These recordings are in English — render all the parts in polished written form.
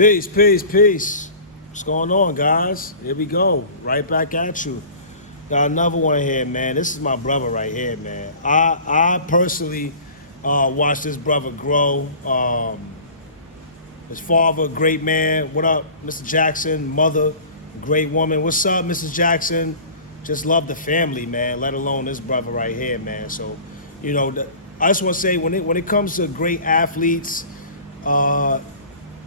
Peace, peace, peace. What's going on, guys? Here we go. Right back at you. Got another one here, man. This is my brother right here, man. I personally watched this brother grow. His father, great man. What up, Mr. Jackson? Mother, great woman. What's up, Mrs. Jackson? Just love the family, man. Let alone this brother right here, man. So, you know, I just want to say when it comes to great athletes,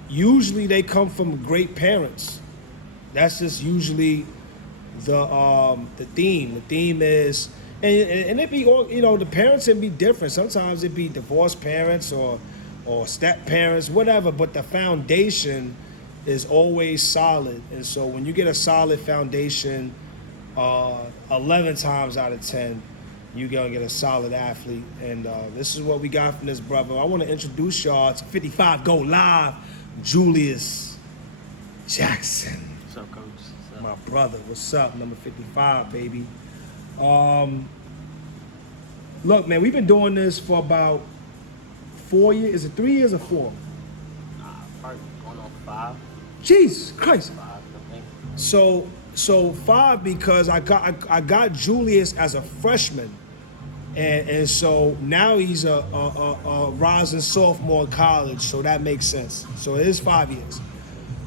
usually they come from great parents. That's just usually the theme. The theme is, and it be all, you know, the parents can be different. Sometimes it be divorced parents or step parents, whatever. But the foundation is always solid. And so when you get a solid foundation, 11 times out of 10, you're gonna get a solid athlete. And this is what we got from this brother. I want to introduce y'all to 55 Go Live, Julius Jackson. What's up, Coach? What's up? My brother, what's up? Number 55, baby. Look, man, we've been doing this for about 4 years. Is it 3 years or 4? Probably going on 5. Jesus Christ. 5, I think. So 5 because I got Julius as a freshman, and so now he's a rising sophomore in college. So that makes sense. So it is 5 years.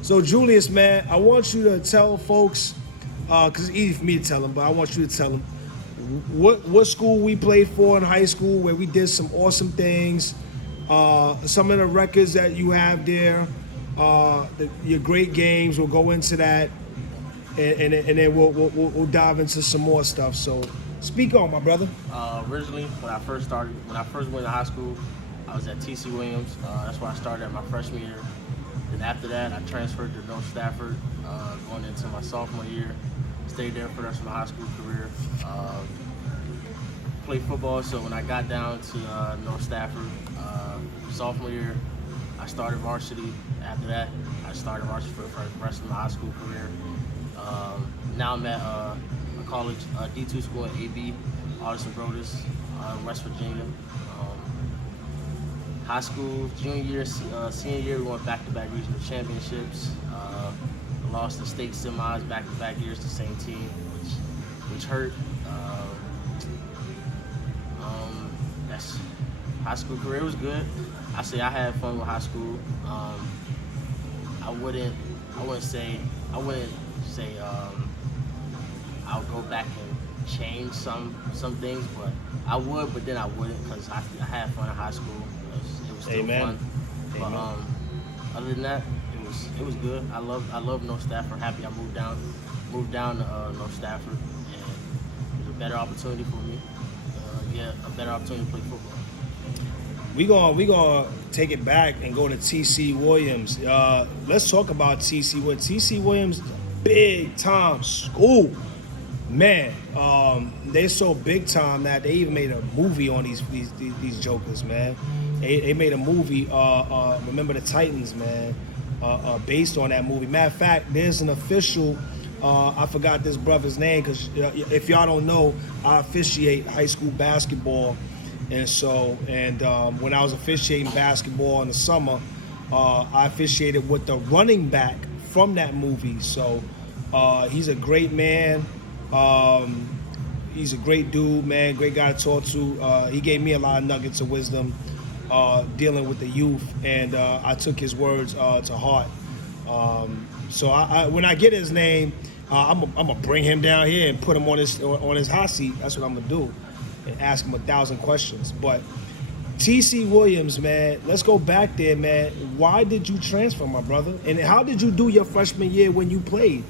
So Julius, man, I want you to tell folks, because it's easy for me to tell them, but I want you to tell them what school we played for in high school, where we did some awesome things, some of the records that you have there, your great games. We'll go into that, and then we'll dive into some more stuff. So speak on, my brother. Originally, when I first went to high school, I was at T.C. Williams. That's where I started at my freshman year. Then after that, I transferred to North Stafford, going into my sophomore year. Stayed there for the rest of my high school career. Played football, so when I got down to North Stafford, sophomore year, I started varsity. After that, I started varsity for the rest of my high school career. Now I'm at a college, D2 school at AB, Broaddus, West Virginia. High school, junior year, senior year, we went back-to-back regional championships. Lost the state semis back-to-back years to the same team, which hurt. That's high school career was good. I say I had fun with high school. I wouldn't say I'll go back and change some things, but I would, but then I wouldn't, because I had fun in high school. It was still Amen. fun. But Amen. other than that, it was good. I love North Stafford. Happy I moved down to North Stafford, and it was a better opportunity for me. A better opportunity to play football. We gonna take it back and go to T.C. Williams. Let's talk about T.C. Williams. T.C. Williams, big time school, man. They're so big time that they even made a movie on these jokers, man. They made a movie. Remember the Titans, man. Based on that movie. Matter of fact, there's an official. I forgot this brother's name, because if y'all don't know, I officiate high school basketball, and when I was officiating basketball in the summer, I officiated with the running back from that movie. So he's a great man. He's a great dude, man. Great guy to talk to. He gave me a lot of nuggets of wisdom dealing with the youth, and I took his words to heart. So when I get his name, I'm gonna bring him down here and put him on his hot seat. That's what I'm gonna do, and ask him 1,000 questions. But T.C. Williams, man, let's go back there, man. Why did you transfer, my brother? And how did you do your freshman year when you played?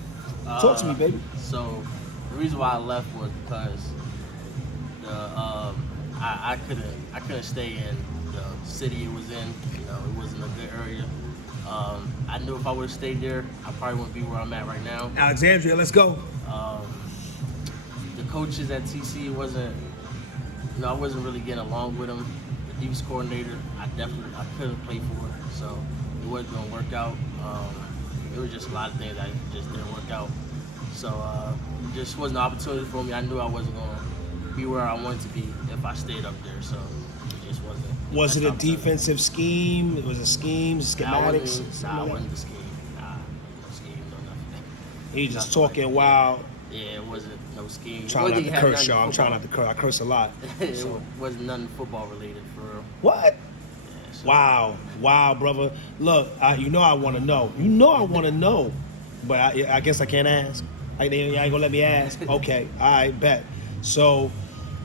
Talk to me, baby. So the reason why I left was because I couldn't stay in the city it was in. You know, it wasn't a good area. I knew if I would have stayed there, I probably wouldn't be where I'm at right now. Alexandria, let's go. The coaches at TC I wasn't really getting along with them. The defense coordinator, I couldn't play for it, so it wasn't gonna work out. It was just a lot of things that just didn't work out. So it just wasn't an opportunity for me. I knew I wasn't gonna be where I wanted to be if I stayed up there. So it just wasn't. Was it a defensive scheme? It was a scheme, schematics? Nah, it wasn't the scheme. He just Nothing talking like- wild. Yeah, it wasn't no scheme. Trying not to curse, y'all. I'm trying not to curse. I curse a lot. It So. wasn't nothing football related for real. What? Yeah, so- Wow, brother. Look, you know I want to know. You know I want to know, but I guess I can't ask. You ain't gonna let me ask. Okay, all right, bet. So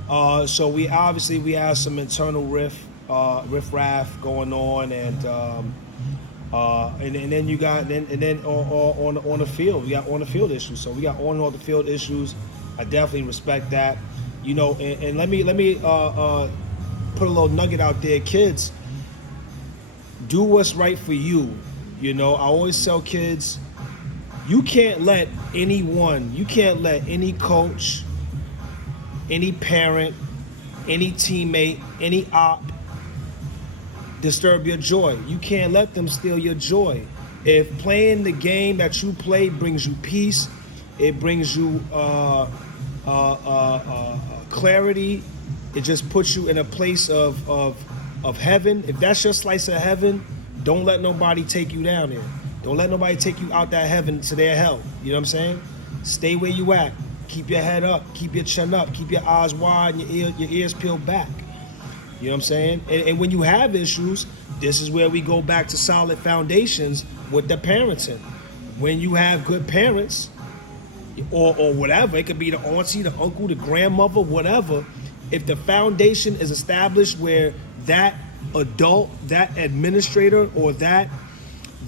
we obviously have some internal riff-raff going on, and then you got on the field, we got on the field issues. So we got on and off the field issues. I definitely respect that. You know, and let me put a little nugget out there, kids. Do what's right for you. You know, I always tell kids, you can't let any coach, any parent, any teammate, any op disturb your joy. You can't let them steal your joy. If playing the game that you play brings you peace, it brings you clarity, it just puts you in a place of heaven. If that's your slice of heaven, don't let nobody take you down there. Don't let nobody take you out that heaven to their hell. You know what I'm saying? Stay where you at. Keep your head up. Keep your chin up. Keep your eyes wide and your ears peeled back. You know what I'm saying? And when you have issues, this is where we go back to solid foundations with the parenting. When you have good parents, or whatever, it could be the auntie, the uncle, the grandmother, whatever. If the foundation is established where that adult, that administrator, or that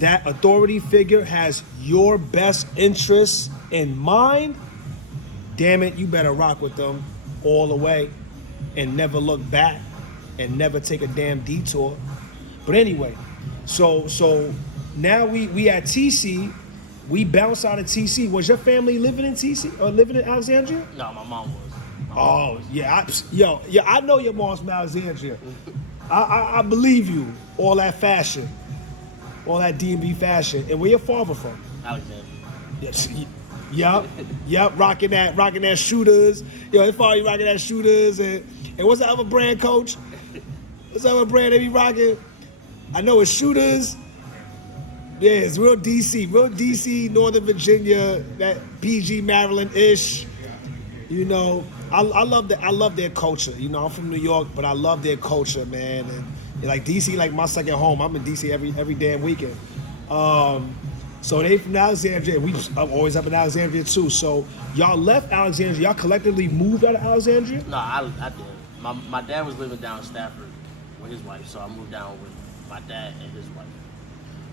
authority figure has your best interests in mind, damn it, you better rock with them all the way and never look back and never take a damn detour. But anyway, so now we at TC. We bounced out of TC. Was your family living in TC or living in Alexandria? No, my mom was. Oh yeah, I know your mom's from Alexandria. I believe you. All that fashion, all that D&B fashion. And where your father from? Alexandria. Yep, rocking that shooters. His father rocking that shooters, and what's the other brand, coach? What's the other brand they be rocking? I know it's shooters. Yeah, it's real DC, Northern Virginia, that PG Maryland-ish. You know, I love their culture. You know, I'm from New York, but I love their culture, man. And like DC, like my second home. I'm in DC every damn weekend. So they from Alexandria. I'm always up in Alexandria too. So y'all left Alexandria. Y'all collectively moved out of Alexandria? No, I did. My dad was living down in Stafford with his wife, so I moved down with my dad and his wife.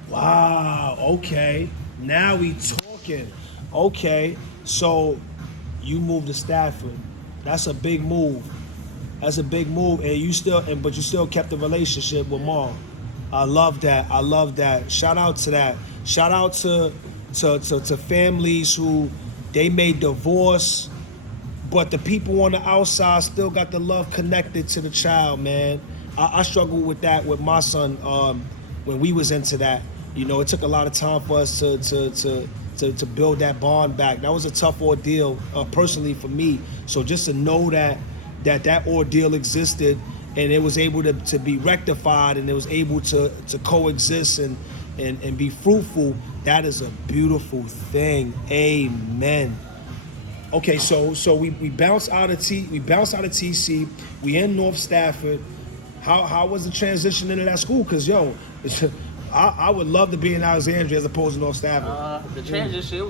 Wow, okay. Now we talking. Okay, so you moved to Stafford. That's a big move. And you still kept the relationship with Mom. I love that. Shout out to that. Shout out to families who they may divorce, but the people on the outside still got the love connected to the child, man. I struggled with that with my son when we was into that. You know, it took a lot of time for us to build that bond back. That was a tough ordeal personally for me. So just to know that ordeal existed and it was able to be rectified and it was able to coexist and be fruitful, that is a beautiful thing. Amen. Okay, so we bounce out of TC. We in North Stafford. How was the transition into that school? Cause I would love to be in Alexandria as opposed to North Stafford. The transition it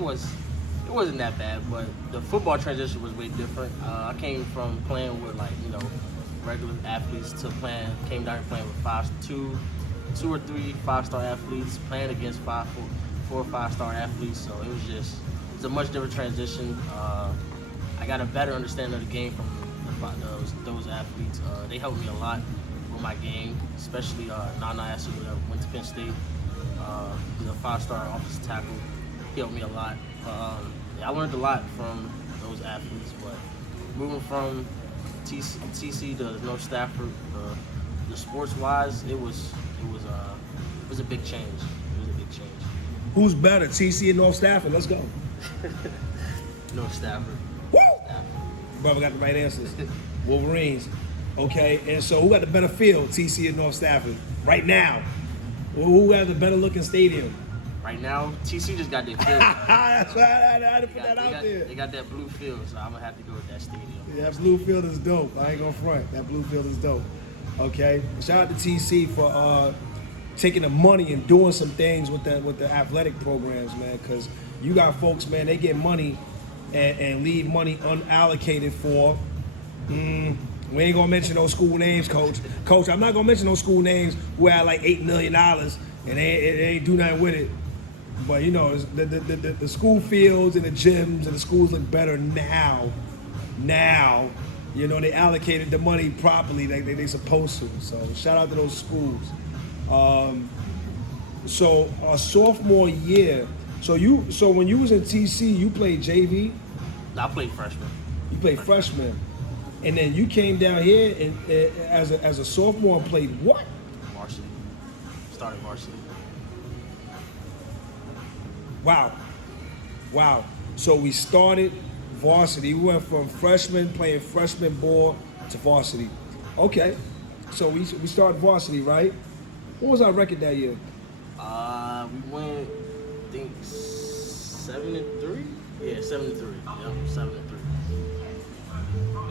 wasn't that bad, but the football transition was way different. I came from playing with regular athletes to came down here playing with two or three 5-star athletes, playing against 4 or 5-star athletes. So it's a much different transition. I got a better understanding of the game from those athletes. They helped me a lot with my game, especially Nana Ashley, who went to Penn State. He's a 5-star offensive tackle. He helped me a lot. I learned a lot from those athletes, but moving from TC to North Stafford, the sports-wise, it was a big change. Who's better, TC or North Stafford? Let's go. North Stafford. Woo! Brother got the right answers. Wolverines. Okay, and so who got the better field, TC or North Stafford? Right now. Who has the better looking stadium? Right now, TC just got their field. That's why I had to put that out there. They got that blue field, so I'm gonna have to go with that stadium. Yeah, that blue field is dope. I ain't gonna front. That blue field is dope. Okay. Shout out to TC for taking the money and doing some things with the athletic programs, man. Because you got folks, man, they get money and leave money unallocated for. We ain't gonna mention those school names, Coach. Coach, I'm not gonna mention those school names who had like $8 million and they ain't do nothing with it. But you know, the school fields and the gyms and the schools look better now. Now, you know, they allocated the money properly like they supposed to. So shout out to those schools. So sophomore year. So when you was in TC, you played JV. I played freshman. You played freshman, and then you came down here and as a sophomore and played what? Varsity. Started varsity. Wow. So we started varsity. We went from freshman playing freshman ball to varsity. Okay. So we started varsity, right? What was our record that year? We went, I think 7-3. Yeah, 7-3. Yep,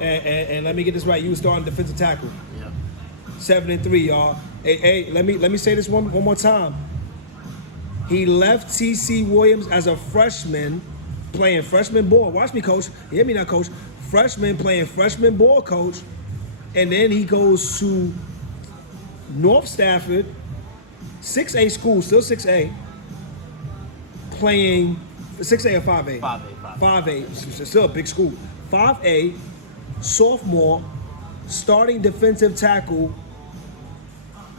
7-3. And let me get this right. You were starting defensive tackle. Yeah. 7-3, y'all. Hey, let me say this one more time. He left TC Williams as a freshman, playing freshman ball. Watch me, Coach. Hear me now, Coach. Freshman playing freshman ball, Coach. And then he goes to North Stafford, 6A school, still 6A, playing 6A or 5A? 5A, still a big school. 5A, sophomore, starting defensive tackle,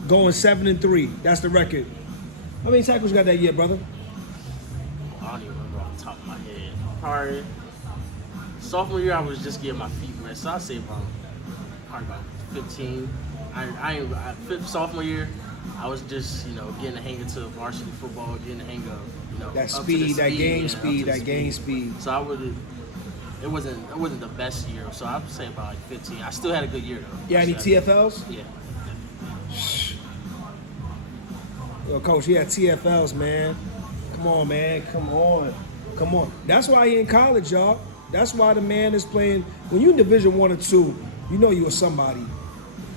going 7-3. That's the record. How many tackles you got that year, brother? I don't even remember off the top of my head. Probably sophomore year, I was just getting my feet wet, so I'd say probably about 15. Sophomore year, I was just, getting the hang of varsity football, getting the hang of, that speed, that game speed. So it wasn't the best year, so I'd say about like 15. I still had a good year though. Yeah, any TFLs? Yeah. Yo, Coach, he had TFLs, man. Come on, man. Come on. That's why he in college, y'all. That's why the man is playing. When you in Division 1 or 2, you know you were somebody.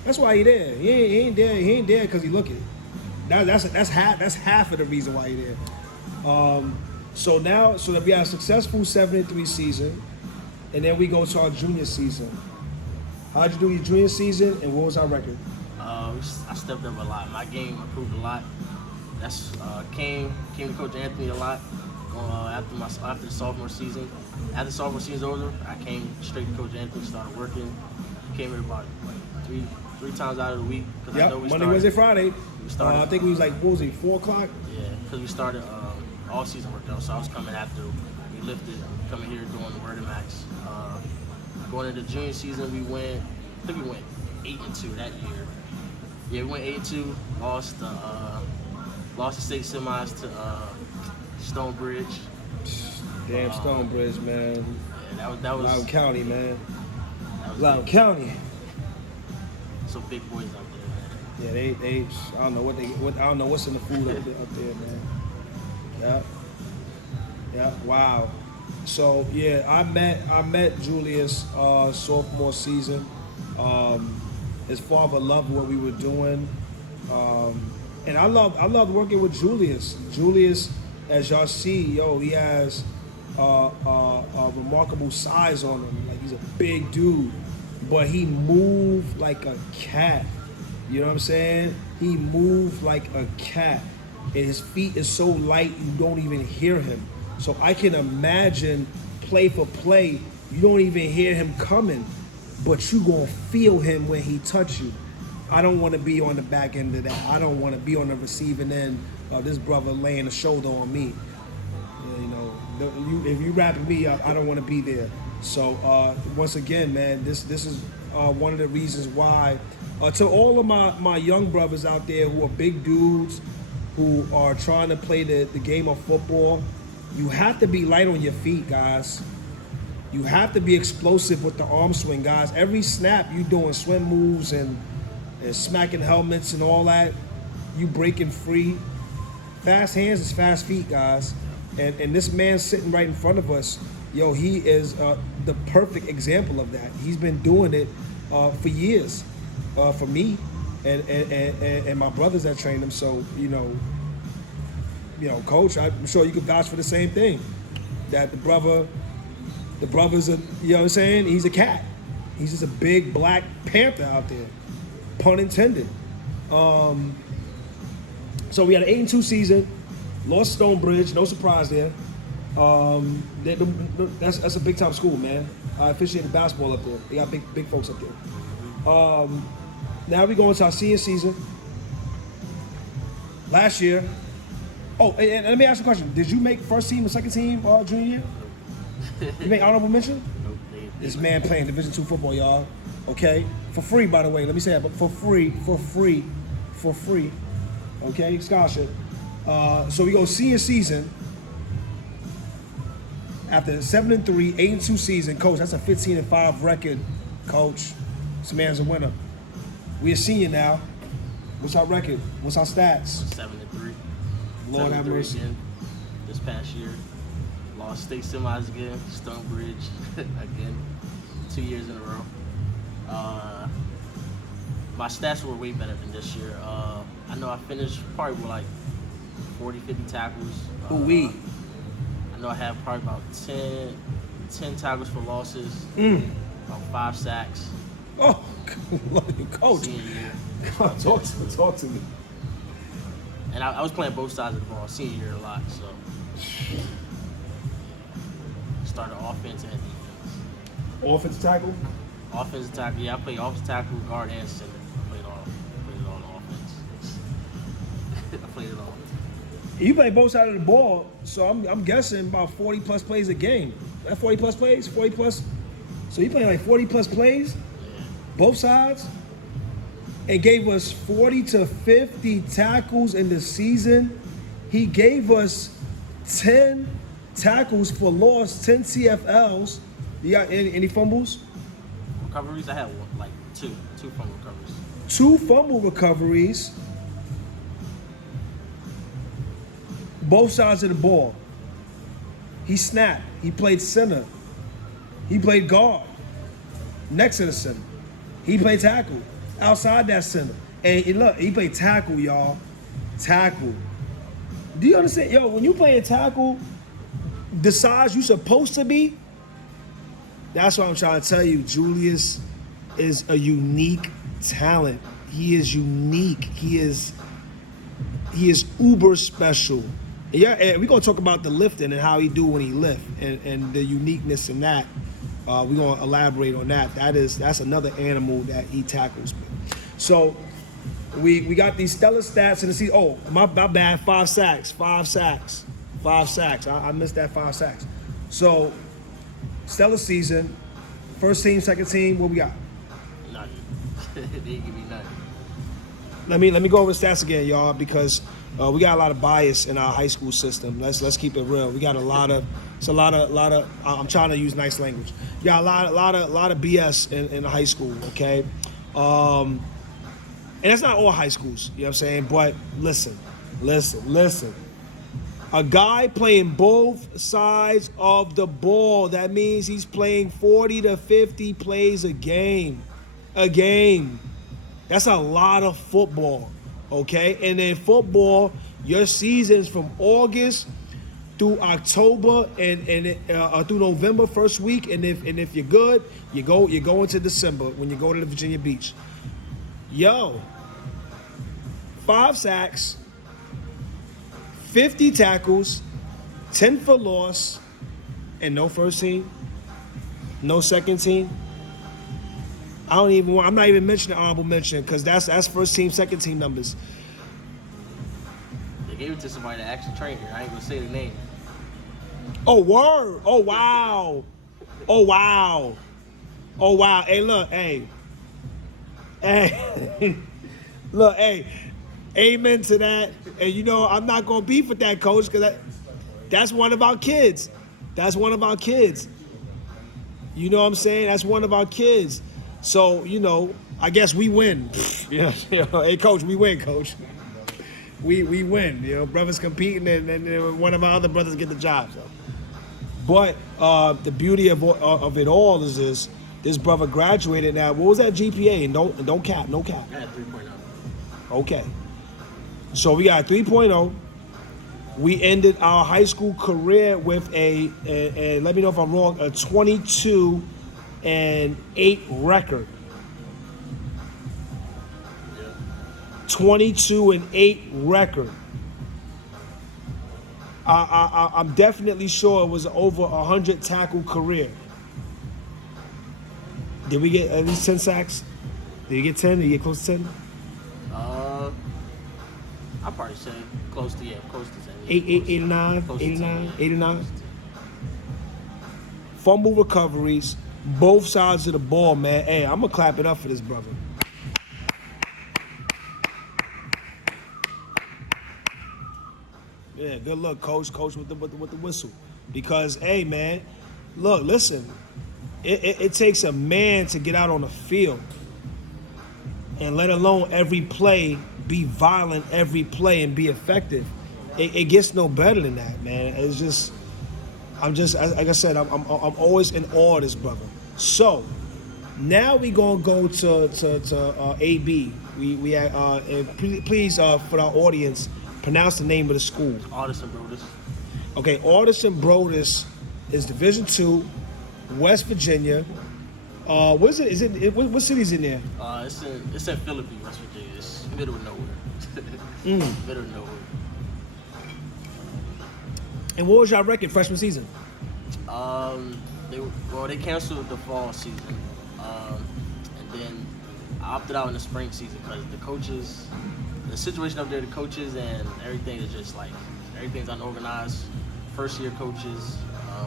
That's why he there. He ain't there because he looking. That's half of the reason why he there. So that we had a successful 7-3 season, and then we go to our junior season. How'd you do your junior season, and what was our record? I stepped up a lot. My game improved a lot. That's came to Coach Anthony a lot after the sophomore season. After the sophomore season's over, I came straight to Coach Anthony, started working. Came in about three times out of the week. Yep, Monday, Wednesday, Friday. We started, I think we was like, what was it, 4 o'clock? Yeah, because we started all season workout, so I was coming after we lifted, coming here doing the Word and Max. Going into junior season, I think we went 8-2 that year. Yeah, we went 8-2, lost the state semis to Stonebridge. Damn, Stonebridge, man. Yeah, that was Loudoun County, man. Loudoun County. Some big boys out there, man. Yeah, they I don't know I don't know what's in the food up there, man. Yeah. Wow. So yeah, I met Julius sophomore season. His father loved what we were doing. And I loved working with Julius. Julius, as y'all see, he has a remarkable size on him. Like, he's a big dude, but he moved like a cat. You know what I'm saying? He moved like a cat. And his feet is so light you don't even hear him. So I can imagine play for play, you don't even hear him coming, but you gonna feel him when he touch you. I don't want to be on the back end of that. I don't want to be on the receiving end of this brother laying a shoulder on me. If you rapping me up, I don't want to be there. So once again, man, this is one of the reasons why. To all of my young brothers out there who are big dudes, who are trying to play the game of football, you have to be light on your feet, guys. You have to be explosive with the arm swing, guys. Every snap, you doing swim moves and smacking helmets and all that. You breaking free. Fast hands is fast feet, guys. And this man sitting right in front of us, yo, he is the perfect example of that. He's been doing it for years, for me and my brothers that trained him. So, you know, Coach, I'm sure you could vouch for the same thing. That the brother's a, you know what I'm saying? He's a cat. He's just a big black panther out there, pun intended. So we had an 8-2 season, lost Stonebridge, no surprise there. That's a big time school, man. I officiated basketball up there. They got big folks up there. Now we go into our senior season. Last year. Oh, and let me ask you a question. Did you make first team or second team junior year? You make honorable mention? Nope. This man playing Division II football, y'all. Okay? For free, by the way. Let me say that, but for free. Okay? Scholarship. So we go senior season. After 7-3, 8-2 season, Coach, that's a 15-5 record, Coach. This man's a winner. We a senior now. What's our record? What's our stats? 7-3. Lord have mercy. Again, this past year, lost state semis again, Stonebridge again, 2 years in a row. My stats were way better than this year. I know I finished probably with like 40, 50 tackles. Ooh-wee. I know I had probably about 10 tackles for losses, about 5 sacks. Oh, Coach. Senior year. Talk to me. And I was playing both sides of the ball senior year a lot, so started offense and defense. Offensive tackle? Offensive tackle, yeah, I played offensive tackle, guard, and center. I played it all on offense. I played it all. You play both sides of the ball, so I'm guessing about 40 plus plays a game. That 40 plus plays, 40 plus. So you playing like 40 plus plays, both sides, and gave us 40 to 50 tackles in the season. He gave us 10 tackles for loss, 10 CFLs. You got any fumbles? Recoveries, I had like two fumble recoveries. 2 fumble recoveries. Both sides of the ball. He snapped. He played center. He played guard next to the center. He played tackle outside that center. And look, he played tackle, y'all. Tackle. Do you understand? Yo, when you play a tackle the size you supposed to be, that's what I'm trying to tell you. Julius is a unique talent. He is unique. He is uber special. Yeah, and we're gonna talk about the lifting and how he do when he lift and the uniqueness in that. We're gonna elaborate on that. That's another animal that he tackles. So we got these stellar stats in the season. Oh, my bad. 5 sacks. I missed that 5 sacks. So stellar season. First team, second team. What we got? Nothing. They didn't give me nothing. Let me go over the stats again, y'all, because we got a lot of bias in our high school system. Let's keep it real. We got a lot of. I'm trying to use nice language. You got a lot of BS in high school. Okay, and that's not all high schools. You know what I'm saying? But listen. A guy playing both sides of the ball. That means he's playing 40 to 50 plays a game. That's a lot of football, okay? And in football, your season's from August through October and through November first week. And if you're good, you go into December when you go to the Virginia Beach. Yo, 5 sacks, 50 tackles, 10 for loss, and no first team, no second team. I'm not even mentioning honorable mention because that's first team, second team numbers. They gave it to somebody that actually trained here. I ain't gonna say the name. Oh, word. Oh, wow. Hey, look, hey. Look, hey. Amen to that. And you know, I'm not gonna beef with that, coach, because that's one of our kids. You know what I'm saying? That's one of our kids. So, you know, I guess we win. Yeah. Hey, coach, we win, coach. we win. You know, brothers competing, and then one of my other brothers get the job. So. But the beauty of it all is this brother graduated now. What was that GPA? And don't cap, no cap. I had 3.0. Okay. So we got 3.0. We ended our high school career with a let me know if I'm wrong, a 22-8 record. 22-8 record. I'm definitely sure it was over 100 tackle career. Did we get at least 10 sacks? Did you get 10? Did you get close to 10? I'll probably say close to 10. 8 or 9? 8 or 9? Fumble recoveries, both sides of the ball, man. Hey, I'm going to clap it up for this brother. Yeah, good luck, coach with the whistle. Because, hey, man, look, listen, it takes a man to get out on the field, and let alone every play, be violent every play and be effective. It gets no better than that, man. It's just, like I said, I'm always in awe of this brother. So now we gonna go to AB. And please for our audience, pronounce the name of the school. Broaddus and Broaddus. Okay, Broaddus and Broaddus is Division II, West Virginia. What is it? What city's in there? It's in Philippines, West Virginia. It's middle of nowhere. Middle of nowhere. And what was your record freshman season? They canceled the fall season, and then I opted out in the spring season because the situation up there, the coaches and everything is just like everything's unorganized. First year coaches,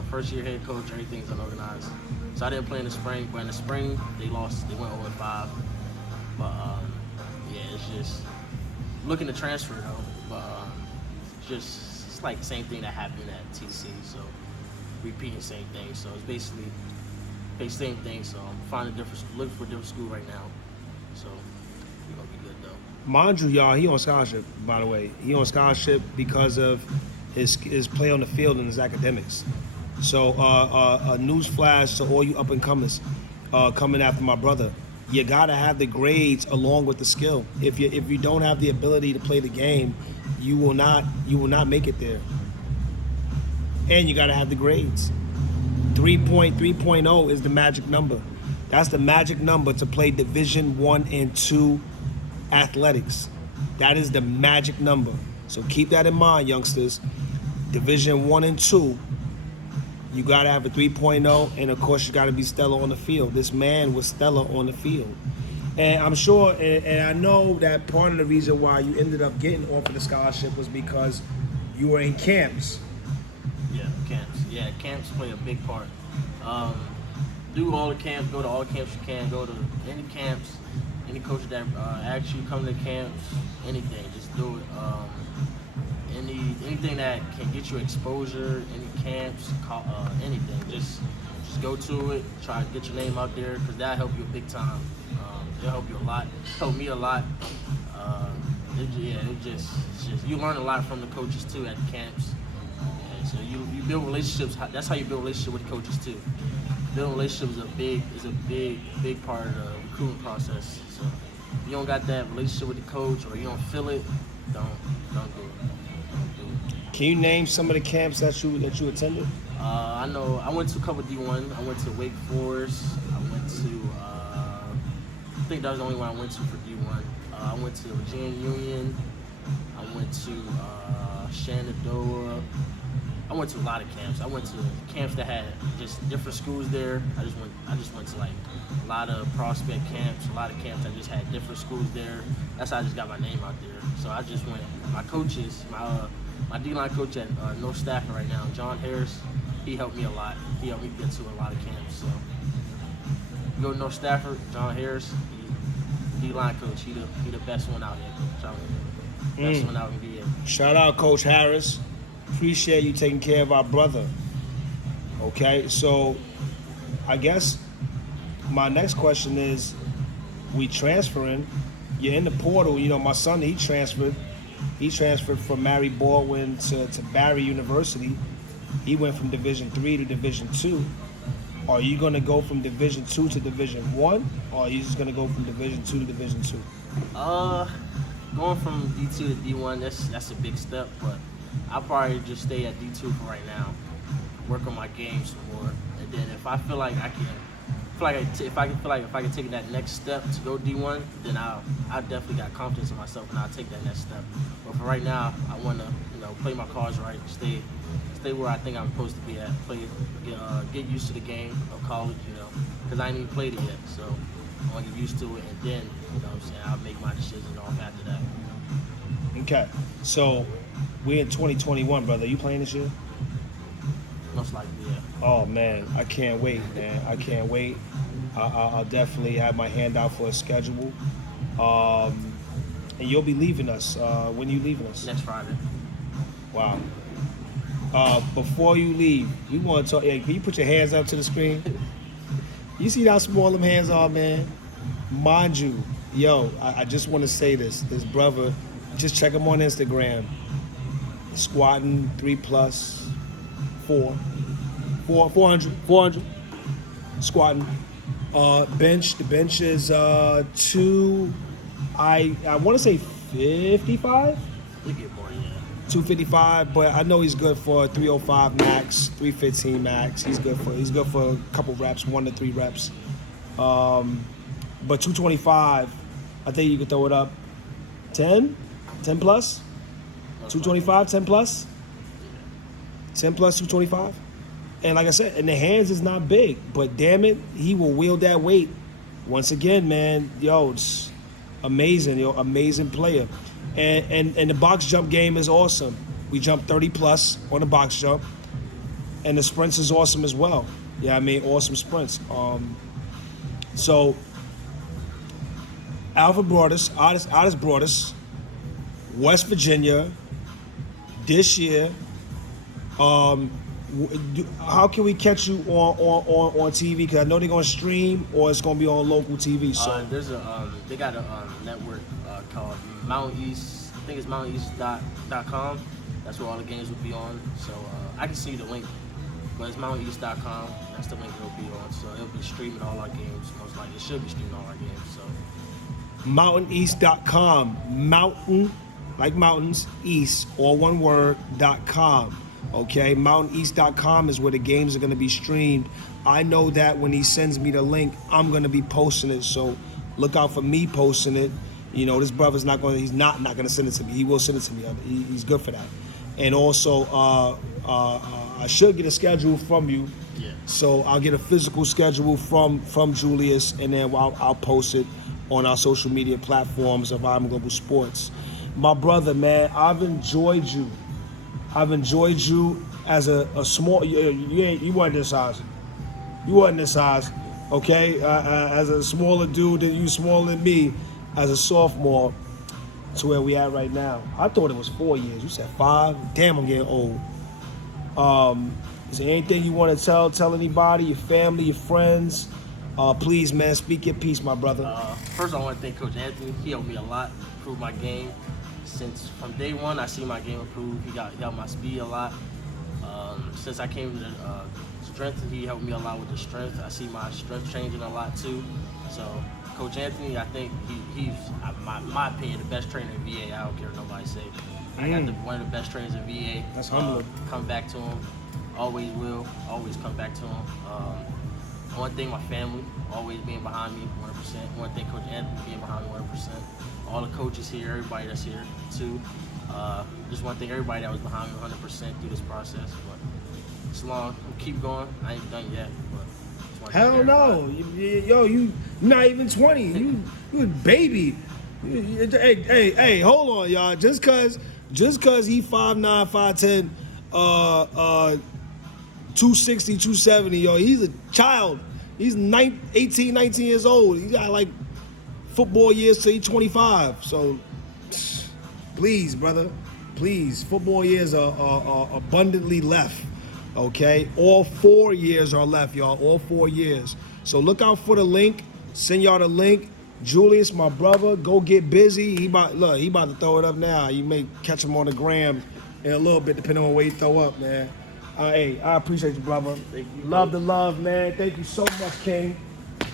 first year head coach, everything's unorganized. So I didn't play in the spring, but in the spring they lost. They went 0-5. But yeah, it's just looking to transfer though. But it's like the same thing that happened at TC. So repeating the same thing. So it's basically the same thing. So I'm looking for a different school right now. So we're gonna be good though. Mind you, y'all, he on scholarship, by the way. He on scholarship because of his play on the field and his academics. So a news flash to all you up and comers coming after my brother. You gotta have the grades along with the skill. If you don't have the ability to play the game, you will not make it there. And you gotta have the grades. 3.0 is the magic number. That's the magic number to play Division I and II athletics. That is the magic number. So keep that in mind, youngsters. Division I and II, you gotta have a 3.0, and of course you gotta be stellar on the field. This man was stellar on the field. And I'm sure, and I know that part of the reason why you ended up getting offered the scholarship was because you were in camps. Yeah, camps play a big part. Do all the camps, go to all the camps you can, go to any camps, any coach that asks you come to camps, anything, just do it. Anything that can get you exposure, any camps, anything, just go to it, try to get your name out there, because that'll help you big time. It'll help you a lot, help me a lot. You learn a lot from the coaches too at the camps. So you build relationships. That's how you build relationships with the coaches too. Building relationships is a big part of the recruiting process. So if you don't got that relationship with the coach or you don't feel it, don't do it. Can you name some of the camps that you attended? I know I went to a couple D1. I went to Wake Forest. I went to I think that was the only one I went to for D1. I went to Virginia Union. I went to Shenandoah. I went to a lot of camps. I went to camps that had just different schools there. I just went to like a lot of prospect camps, a lot of camps that just had different schools there. That's how I just got my name out there. So I just went. My coaches, my D-line coach at North Stafford right now, John Harris, he helped me a lot. He helped me get to a lot of camps. So you go to North Stafford, John Harris, D-line coach. He the best one out here. Best one out in VA. Shout out Coach Harris. Appreciate you taking care of our brother. Okay, so I guess my next question is, we transferring. You're in the portal. You know, my son, he transferred He transferred from Mary Baldwin to Barry University. He went from Division III to Division II. Are you going to go from Division II to Division I, or are you just going to go from Division II to Division II? Going from D2 to D1, that's a big step, but I'll probably just stay at D2 for right now. Work on my game some more, and then if I feel like I can, if I can take that next step to go D1, then I definitely got confidence in myself, and I'll take that next step. But for right now, I want to play my cards right, stay where I think I'm supposed to be at, get used to the game of college, because I ain't even played it yet, so I want to get used to it, and then I'll make my decision off after that. Okay, so we're in 2021, brother. You playing this year? Most likely, yeah. Oh man, I can't wait, man. I can't wait. I'll definitely have my hand out for a schedule. And you'll be leaving us. When are you leaving us? Next Friday. Wow. Before you leave, we want to talk. Yeah, can you put your hands up to the screen? You see how small them hands are, man? Mind you, I just want to say this. This brother, just check him on Instagram. Squatting 3+, 400. Squatting. Bench. The bench is 2. I want to say 55. You get more, yeah. 255, but I know he's good for 305 max, 315 max. He's good for a couple reps, 1 to 3 reps. But 225, I think you could throw it up 10 plus. 225, 10 plus. 10 plus 225. And like I said, and the hands is not big, but damn it, he will wield that weight. Once again, man, it's amazing, amazing player. And the box jump game is awesome. We jump 30 plus on the box jump. And the sprints is awesome as well. Yeah, awesome sprints. So Alfred Broaddus, Otis Broaddus, West Virginia, this year. How can we catch you on TV? Because I know they're gonna stream or it's gonna be on local TV. So they got a network called Mountain East. I think it's mountaineast.com. That's where all the games will be on. So I can see the link, but it's mountaineast.com. That's the link it'll be on. So it'll be streaming all our games. Most likely, it should be streaming all our games. So mountainaeast.com. Mountain, like mountains, east, all one word, .com. Okay, mountainaeast.com is where the games are going to be streamed. I know that when he sends me the link, I'm going to be posting it. So look out for me posting it. This brother's he's not going to send it to me. He will send it to me. He's good for that. And also, I should get a schedule from you. Yeah. So I'll get a physical schedule from Julius, and then I'll post it on our social media platforms of I'm Global Sports. My brother, man, I've enjoyed you. As a small. You weren't this size. You wasn't this size, okay? As a smaller dude than you, smaller than me, as a sophomore, to where we at right now. I thought it was 4 years. You said 5. Damn, I'm getting old. Is there anything you want to tell anybody, your family, your friends? Please, man, speak your piece, my brother. First, I want to thank Coach Anthony. He helped me a lot, improve my game. Since from day one, I see my game improve. He got my speed a lot. Since I came to strength, he helped me a lot with the strength. I see my strength changing a lot too. So, Coach Anthony, I think he's, my opinion, the best trainer in VA. I don't care what nobody say. I got one of the best trainers in VA. That's humbling. Come back to him. Always will. Always come back to him. One thing, my family always being behind me 100%. One thing, Coach Anthony being behind me 100%. All the coaches here, everybody that's here too. Just one thing, everybody that was behind me 100% through this process. But it's long. We'll keep going. I ain't done yet. But hell no, you not even 20. You a baby. Hey, hold on, y'all. Just cause he 5'9", 5'10", 260, 270, he's a child. He's 18, 19 years old. He got like football years till he's 25. So please, brother, please. Football years are abundantly left. Okay? All 4 years are left, y'all. All 4 years. So look out for the link. Send y'all the link. Julius, my brother, go get busy. He about to throw it up now. You may catch him on the gram in a little bit, depending on where he throw up, man. Hey, I appreciate you, brother. Thank you, Love Coach. the love, man. Thank you so much, King.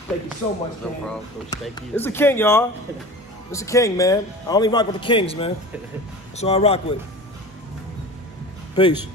Thank you so much, No King. problem, Coach. Thank you. It's the King, y'all. It's the King, man. I only rock with the Kings, man. That's who I rock with. Peace.